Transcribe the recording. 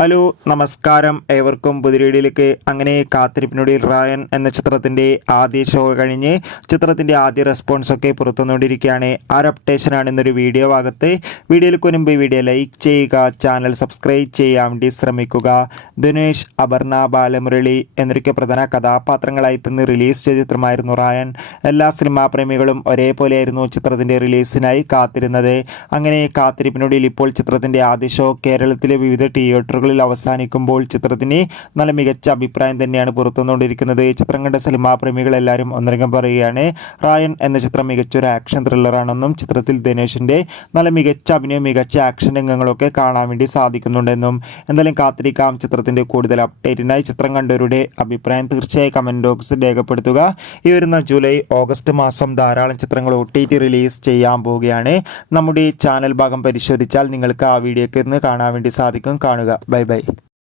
Hello നമസ്കാരം, ഏവർക്കും പുതിയ വീഡിയോയിലേക്ക്. അങ്ങനെ കാത്തിരിപ്പിനൊടുവിൽ റായൻ എന്ന ചിത്രത്തിൻ്റെ ആദ്യ ഷോ കഴിഞ്ഞ് ചിത്രത്തിൻ്റെ ആദ്യ റെസ്പോൺസൊക്കെ പുറത്തുവന്നുകൊണ്ടിരിക്കുകയാണ്. ആ ഒരു അപ്ഡേഷനാണ് ഇന്നൊരു വീഡിയോ ഭാഗത്ത്. വീഡിയോയിലേക്ക് മുൻപ് വീഡിയോ ലൈക്ക് ചെയ്യുക, ചാനൽ സബ്സ്ക്രൈബ് ചെയ്യാൻ വേണ്ടി ശ്രമിക്കുക. ധനുഷ്, അപർണ, ബാലമുരളി എന്നൊക്കെ പ്രധാന കഥാപാത്രങ്ങളായി തന്ന് റിലീസ് ചെയ്ത ചിത്രമായിരുന്നു റായൻ. എല്ലാ സിനിമാ പ്രേമികളും ഒരേപോലെയായിരുന്നു ചിത്രത്തിൻ്റെ റിലീസിനായി കാത്തിരുന്നത്. അങ്ങനെ കാത്തിരിപ്പിനൊടുവിൽ ഇപ്പോൾ ചിത്രത്തിൻ്റെ ആദ്യ ഷോ കേരളത്തിലെ വിവിധ തിയേറ്ററുകൾ അവസാനിക്കുമ്പോൾ ചിത്രത്തിന് നല്ല മികച്ച അഭിപ്രായം തന്നെയാണ് പുറത്തുവന്നുകൊണ്ടിരിക്കുന്നത്. ചിത്രം കണ്ട സിനിമാ പ്രേമികൾ എല്ലാവരും ഒന്നരംഗം പറയുകയാണ് റായൻ എന്ന ചിത്രം മികച്ചൊരു ആക്ഷൻ ത്രില്ലറാണെന്നും ചിത്രത്തിൽ ധനുഷിൻ്റെ നല്ല മികച്ച അഭിനയം, മികച്ച ആക്ഷൻ രംഗങ്ങളൊക്കെ കാണാൻ വേണ്ടി സാധിക്കുന്നുണ്ടെന്നും. എന്തായാലും കാത്തിരിക്കാം ചിത്രത്തിൻ്റെ കൂടുതൽ അപ്ഡേറ്റിനായി. ചിത്രം കണ്ടവരുടെ അഭിപ്രായം തീർച്ചയായും കമൻറ്റ് ബോക്സിൽ രേഖപ്പെടുത്തുക. ഈ വരുന്ന ജൂലൈ ഓഗസ്റ്റ് മാസം ധാരാളം ചിത്രങ്ങൾ OTT റിലീസ് ചെയ്യാൻ പോവുകയാണ്. നമ്മുടെ ചാനൽ ഭാഗം പരിശോധിച്ചാൽ നിങ്ങൾക്ക് ആ വീഡിയോക്ക് ഇന്ന് കാണാൻ വേണ്ടി സാധിക്കും. കാണുക. Bye bye.